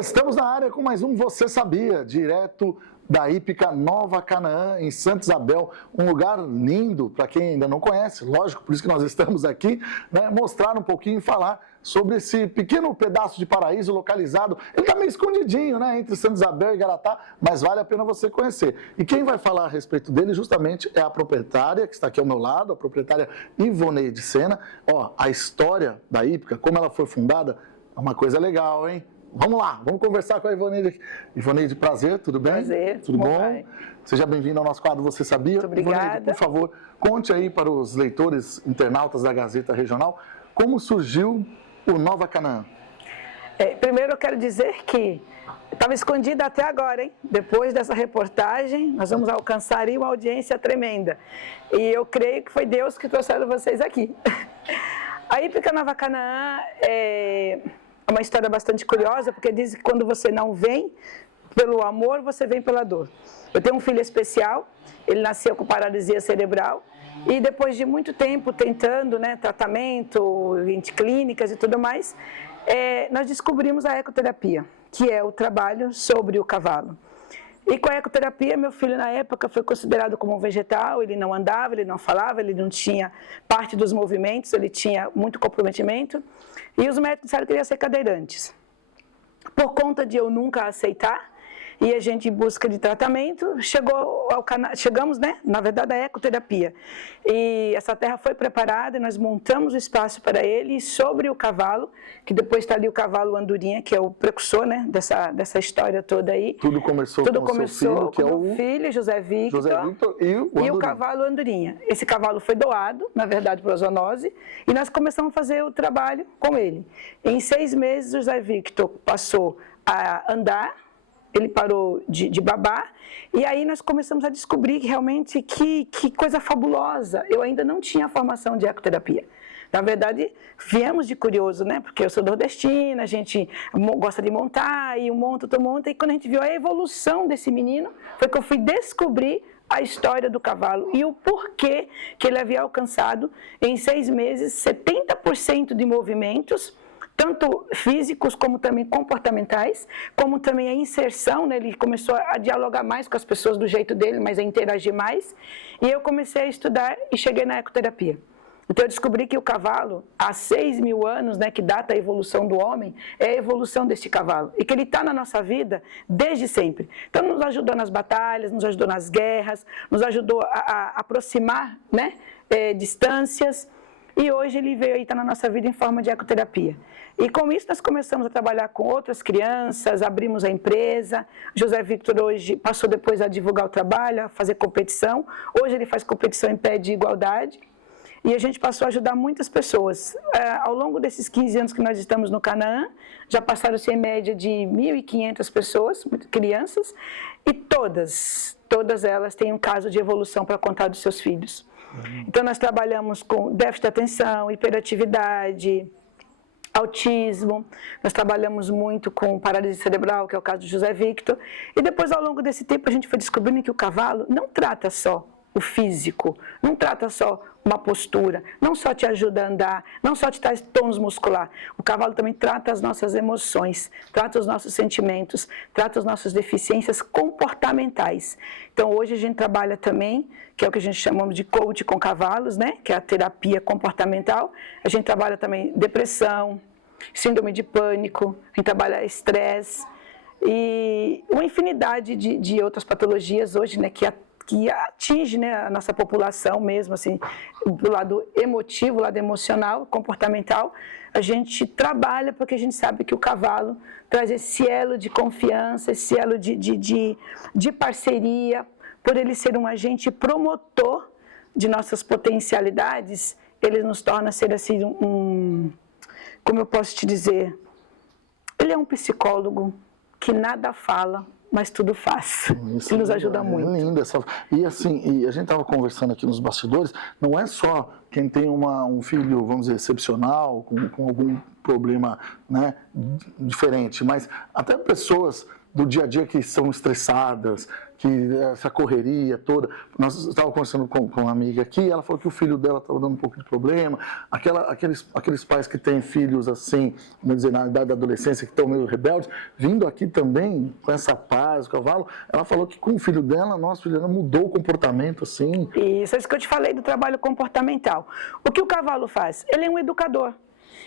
Estamos na área com mais um Você Sabia, direto da Hípica Nova Canaã, em Santa Isabel, um lugar lindo, para quem ainda não conhece, lógico, por isso que nós estamos aqui, né, mostrar um pouquinho e falar sobre esse pequeno pedaço de paraíso localizado, ele está meio escondidinho, né, entre Santa Isabel e Garatá, mas vale a pena você conhecer. E quem vai falar a respeito dele justamente é a proprietária, que está aqui ao meu lado, a proprietária Ivoneide Sena. Ó, a história da Hípica, como ela foi fundada, é uma coisa legal, hein? Vamos lá, vamos conversar com a Ivoneide. Ivoneide, prazer, tudo bem? Prazer. Tudo bom? Vai. Seja bem-vindo ao nosso quadro Você Sabia? Muito obrigada. Ivoneide, por favor, conte aí para os leitores, internautas da Gazeta Regional, como surgiu o Nova Canaã. Primeiro eu quero dizer que estava escondida até agora, hein? Depois dessa reportagem, nós vamos alcançar aí uma audiência tremenda. E eu creio que foi Deus que trouxeram vocês aqui. A Hípica Nova Canaã é uma história bastante curiosa, porque diz que quando você não vem pelo amor, você vem pela dor. Eu tenho um filho especial, ele nasceu com paralisia cerebral, e depois de muito tempo tentando, né, tratamento, em clínicas e tudo mais, nós descobrimos a ecoterapia, que é o trabalho sobre o cavalo. E com a ecoterapia, meu filho na época foi considerado como um vegetal, ele não andava, ele não falava, ele não tinha parte dos movimentos, ele tinha muito comprometimento. E os médicos disseram que ele ia ser cadeirante. Por conta de eu nunca aceitar, e a gente em busca de tratamento, chegamos, né, na verdade, à ecoterapia. E essa terra foi preparada, e nós montamos o espaço para ele, e sobre o cavalo, que depois está ali o cavalo Andorinha, que é o precursor, né, dessa história toda aí. Tudo começou com o seu filho, que é o filho, José Victor e o cavalo Andorinha. Esse cavalo foi doado, na verdade, para a zoonose, e nós começamos a fazer o trabalho com ele. Em 6 meses, o José Victor passou a andar, ele parou de babar, e aí nós começamos a descobrir que realmente que coisa fabulosa. Eu ainda não tinha a formação de ecoterapia. Na verdade, viemos de curioso, né? Porque eu sou nordestina, a gente gosta de montar, e um monta, outro monta, e quando a gente viu a evolução desse menino, foi que eu fui descobrir a história do cavalo e o porquê que ele havia alcançado, em 6 meses, 70% de movimentos, tanto físicos como também comportamentais, como também a inserção, né? Ele começou a dialogar mais com as pessoas do jeito dele, mas a interagir mais, e eu comecei a estudar e cheguei na ecoterapia. Então eu descobri que o cavalo, há 6.000 anos, né, que data a evolução do homem, é a evolução deste cavalo, e que ele está na nossa vida desde sempre. Então nos ajudou nas batalhas, nos ajudou nas guerras, nos ajudou a aproximar, né, distâncias, e hoje ele veio aí, está na nossa vida em forma de ecoterapia. E com isso nós começamos a trabalhar com outras crianças, abrimos a empresa. José Victor hoje passou depois a divulgar o trabalho, a fazer competição. Hoje ele faz competição em pé de igualdade. E a gente passou a ajudar muitas pessoas. Ao longo desses 15 anos que nós estamos no Canaã, já passaram-se em média de 1.500 pessoas, crianças, e todas elas têm um caso de evolução para contar dos seus filhos. Então nós trabalhamos com déficit de atenção, hiperatividade, autismo, nós trabalhamos muito com paralisia cerebral, que é o caso do José Victor, e depois ao longo desse tempo a gente foi descobrindo que o cavalo não trata só o físico, não trata só uma postura, não só te ajuda a andar, não só te traz tônus muscular. O cavalo também trata as nossas emoções, trata os nossos sentimentos, trata as nossas deficiências comportamentais. Então hoje a gente trabalha também, que é o que a gente chamamos de coach com cavalos, né? Que é a terapia comportamental. A gente trabalha também depressão, síndrome de pânico, a gente trabalha estresse e uma infinidade de outras patologias hoje, né? Que atinge, né, a nossa população mesmo, assim, do lado emotivo, do lado emocional, comportamental. A gente trabalha porque a gente sabe que o cavalo traz esse elo de confiança, esse elo de parceria, por ele ser um agente promotor de nossas potencialidades, ele nos torna ser assim como eu posso te dizer, ele é um psicólogo que nada fala, mas tudo faz. Isso nos ajuda muito. Lindo essa. E assim, a gente estava conversando aqui nos bastidores, não é só quem tem um filho, vamos dizer, excepcional, com algum problema, né, diferente, mas até pessoas do dia a dia que são estressadas, que essa correria toda. Nós estávamos conversando com uma amiga aqui, ela falou que o filho dela estava dando um pouco de problema. Aqueles pais que têm filhos assim, vamos dizer, na idade da adolescência, que estão meio rebeldes, vindo aqui também com essa paz, o cavalo, ela falou que com o filho dela, nosso filho dela mudou o comportamento assim. Isso, é isso que eu te falei do trabalho comportamental. O que o cavalo faz? Ele é um educador.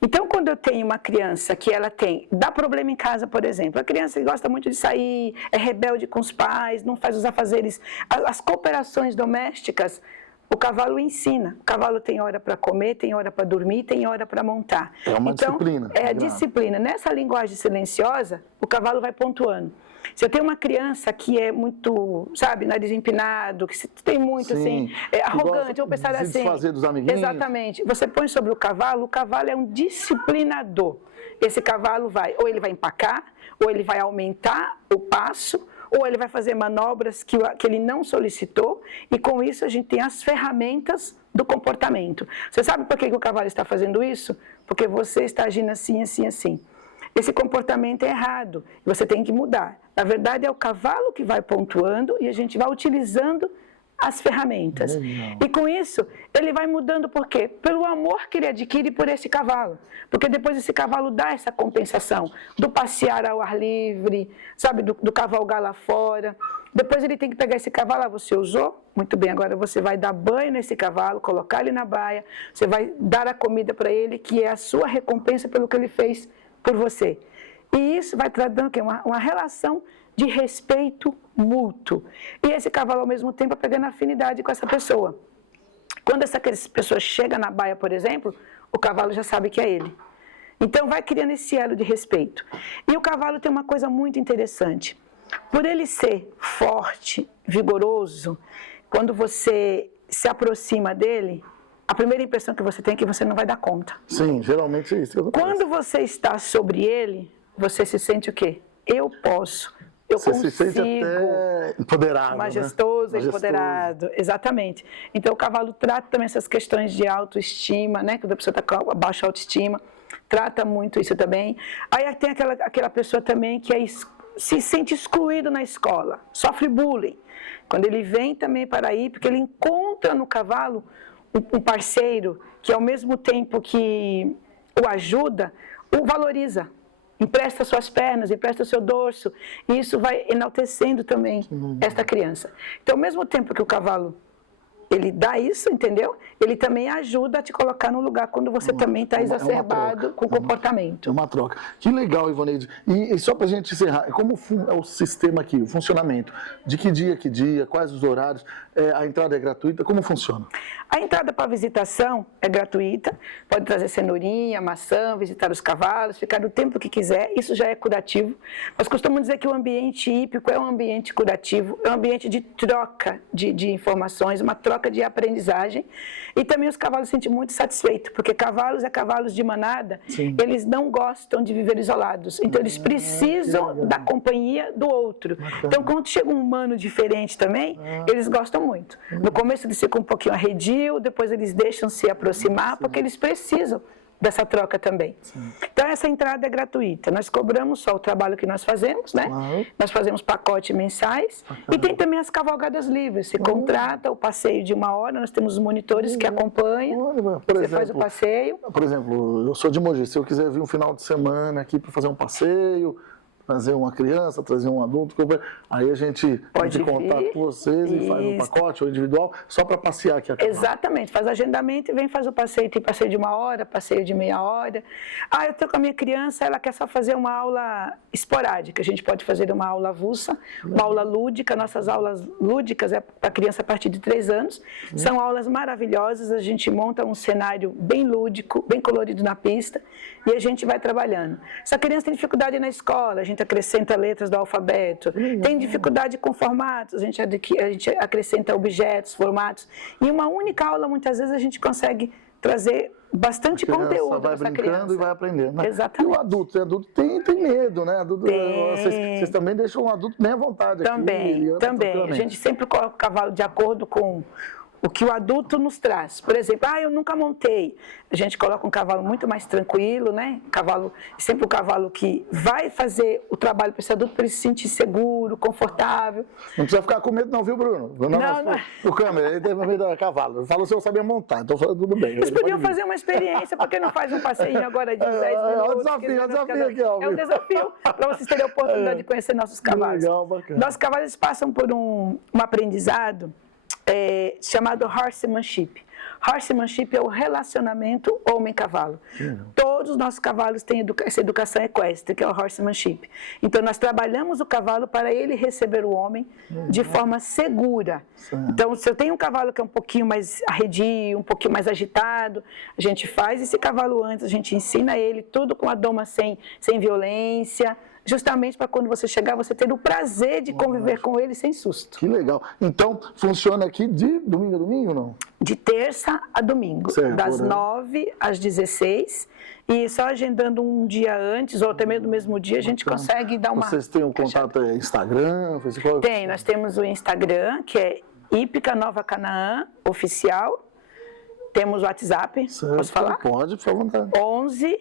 Então, quando eu tenho uma criança que ela dá problema em casa, por exemplo, a criança gosta muito de sair, é rebelde com os pais, não faz os afazeres, as cooperações domésticas, o cavalo ensina. O cavalo tem hora para comer, tem hora para dormir, tem hora para montar. É uma disciplina. É a disciplina. Nessa linguagem silenciosa, o cavalo vai pontuando. Se eu tenho uma criança que é muito, sabe, nariz empinado, que tem muito, assim, arrogante, vou pensar assim. Desfazer dos amiguinhos. Exatamente. Você põe sobre o cavalo é um disciplinador. Esse cavalo ou ele vai empacar, ou ele vai aumentar o passo, ou ele vai fazer manobras que ele não solicitou, e com isso a gente tem as ferramentas do comportamento. Você sabe por que o cavalo está fazendo isso? Porque você está agindo assim, assim, assim. Esse comportamento é errado, você tem que mudar. Na verdade, é o cavalo que vai pontuando e a gente vai utilizando as ferramentas. E com isso, ele vai mudando por quê? Pelo amor que ele adquire por esse cavalo. Porque depois esse cavalo dá essa compensação do passear ao ar livre, sabe, do cavalgar lá fora. Depois ele tem que pegar esse cavalo, você usou? Muito bem, agora você vai dar banho nesse cavalo, colocar ele na baia, você vai dar a comida para ele, que é a sua recompensa pelo que ele fez por você. E isso vai trazendo uma relação de respeito mútuo. E esse cavalo, ao mesmo tempo, pegando afinidade com essa pessoa. Quando essa pessoa chega na baia, por exemplo, o cavalo já sabe que é ele. Então, vai criando esse elo de respeito. E o cavalo tem uma coisa muito interessante. Por ele ser forte, vigoroso, quando você se aproxima dele, a primeira impressão que você tem é que você não vai dar conta. Sim, geralmente é isso. Quando você está sobre ele, você se sente o quê? Eu posso, eu você consigo. Se sente até empoderado, majestoso, né? Empoderado, exatamente. Então, o cavalo trata também essas questões de autoestima, né? Quando a pessoa está com baixa autoestima, trata muito isso também. Aí tem aquela pessoa também que se sente excluído na escola, sofre bullying. Quando ele vem também para aí, porque ele encontra no cavalo um parceiro que, ao mesmo tempo que o ajuda, o valoriza. Empresta suas pernas, empresta seu dorso, e isso vai enaltecendo também esta criança. Então, ao mesmo tempo que o cavalo, ele dá isso, entendeu? Ele também ajuda a te colocar no lugar quando você também está exacerbado com o comportamento. É uma troca. Que legal, Ivoneide. E só para a gente encerrar, como é o sistema aqui, o funcionamento? De que dia, quais os horários? A entrada é gratuita? Como funciona? A entrada para a visitação é gratuita, pode trazer cenourinha, maçã, visitar os cavalos, ficar o tempo que quiser, isso já é curativo. Nós costumamos dizer que o ambiente hípico é um ambiente curativo, é um ambiente de troca de informações, uma troca de aprendizagem, e também os cavalos se sentem muito satisfeitos, porque cavalos de manada, sim, eles não gostam de viver isolados, então eles precisam da companhia do outro. Então, quando chega um humano diferente também, eles gostam muito. No começo eles ficam um pouquinho arredios, depois eles deixam se aproximar, porque eles precisam dessa troca também. Sim. Então, essa entrada é gratuita. Nós cobramos só o trabalho que nós fazemos, né? Nós fazemos pacotes mensais e tem também as cavalgadas livres. Você contrata o passeio de 1 hora, nós temos os monitores que acompanham, você faz o passeio. Por exemplo, eu sou de Mogi, se eu quiser vir um final de semana aqui para fazer um passeio, trazer uma criança, trazer um adulto, aí a gente pode contato com vocês e faz um pacote ou individual, só para passear aqui a cavalo. Exatamente, faz agendamento e vem fazer o passeio, tem passeio de 1 hora, passeio de meia hora. Eu estou com a minha criança, ela quer só fazer uma aula esporádica, a gente pode fazer uma aula avulsa, uma aula lúdica, nossas aulas lúdicas é para criança a partir de 3 anos, são aulas maravilhosas, a gente monta um cenário bem lúdico, bem colorido na pista e a gente vai trabalhando. Se a criança tem dificuldade na escola, a gente acrescenta letras do alfabeto, tem dificuldade com formatos, a gente acrescenta objetos, formatos, e uma única aula, muitas vezes, a gente consegue trazer bastante conteúdo para essa criança. Vai brincando e vai aprendendo, né? Exatamente. E o adulto tem medo, né? Vocês também deixam o adulto bem à vontade também, aqui. Também. A gente sempre coloca o cavalo de acordo com o que o adulto nos traz. Por exemplo, eu nunca montei. A gente coloca um cavalo muito mais tranquilo, né? Sempre o cavalo que vai fazer o trabalho para esse adulto para ele se sentir seguro, confortável. Não precisa ficar com medo não, viu, Bruno? O câmera, ele teve medo do cavalo. Falou se eu sabia montar, então tudo bem. Vocês podiam fazer uma experiência, por que não faz um passeio agora de 10 minutos? É um desafio aqui, ó. É um desafio para vocês terem a oportunidade de conhecer nossos cavalos. Legal, bacana. Nossos cavalos passam por um aprendizado chamado horsemanship. Horsemanship é o relacionamento homem-cavalo. Todos os nossos cavalos têm essa educação equestre, que é o horsemanship. Então, nós trabalhamos o cavalo para ele receber o homem de forma segura. Então, se eu tenho um cavalo que é um pouquinho mais arredio, um pouquinho mais agitado, a gente faz esse cavalo antes, a gente ensina ele tudo com a doma sem violência, justamente para quando você chegar, você ter o prazer de conviver com ele sem susto. Que legal. Então, funciona aqui de domingo a domingo, não? De terça a domingo, certo, das 9 às 16. E só agendando um dia antes, ou até mesmo no mesmo dia, a gente consegue dar uma... Vocês têm um contato Instagram, Facebook? Tem, nós temos o Instagram, que é Hípica Nova Canaã Oficial. Temos o WhatsApp, certo, posso falar? Pode, por favor. 11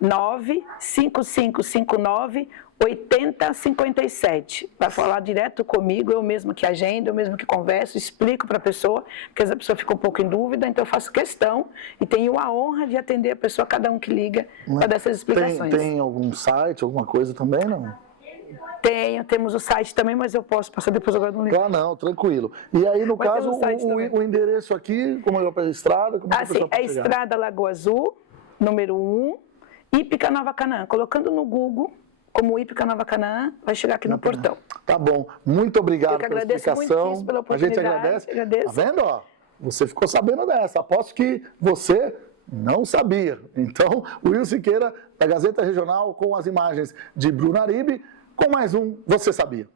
95559 8057. Vai falar direto comigo, eu mesmo que agendo, eu mesmo que converso, explico para a pessoa, porque a pessoa fica um pouco em dúvida, então eu faço questão e tenho a honra de atender a pessoa, cada um que liga, para dar essas explicações. Tem algum site, alguma coisa também, não? Temos o site também, mas eu posso passar depois agora no link. Não, tranquilo. E aí, no caso, o endereço aqui, como é para a estrada? É Estrada Lagoa Azul, número 1, Hípica Nova Canaã. Colocando no Google como Hípica Nova Canaã, vai chegar aqui no portão. Tá bom. Muito obrigado pela explicação. Pela oportunidade. A gente agradece. Tá vendo, ó? Você ficou sabendo dessa. Aposto que você não sabia. Então, o Will Siqueira, da Gazeta Regional, com as imagens de Bruno Aribe, com mais um Você Sabia?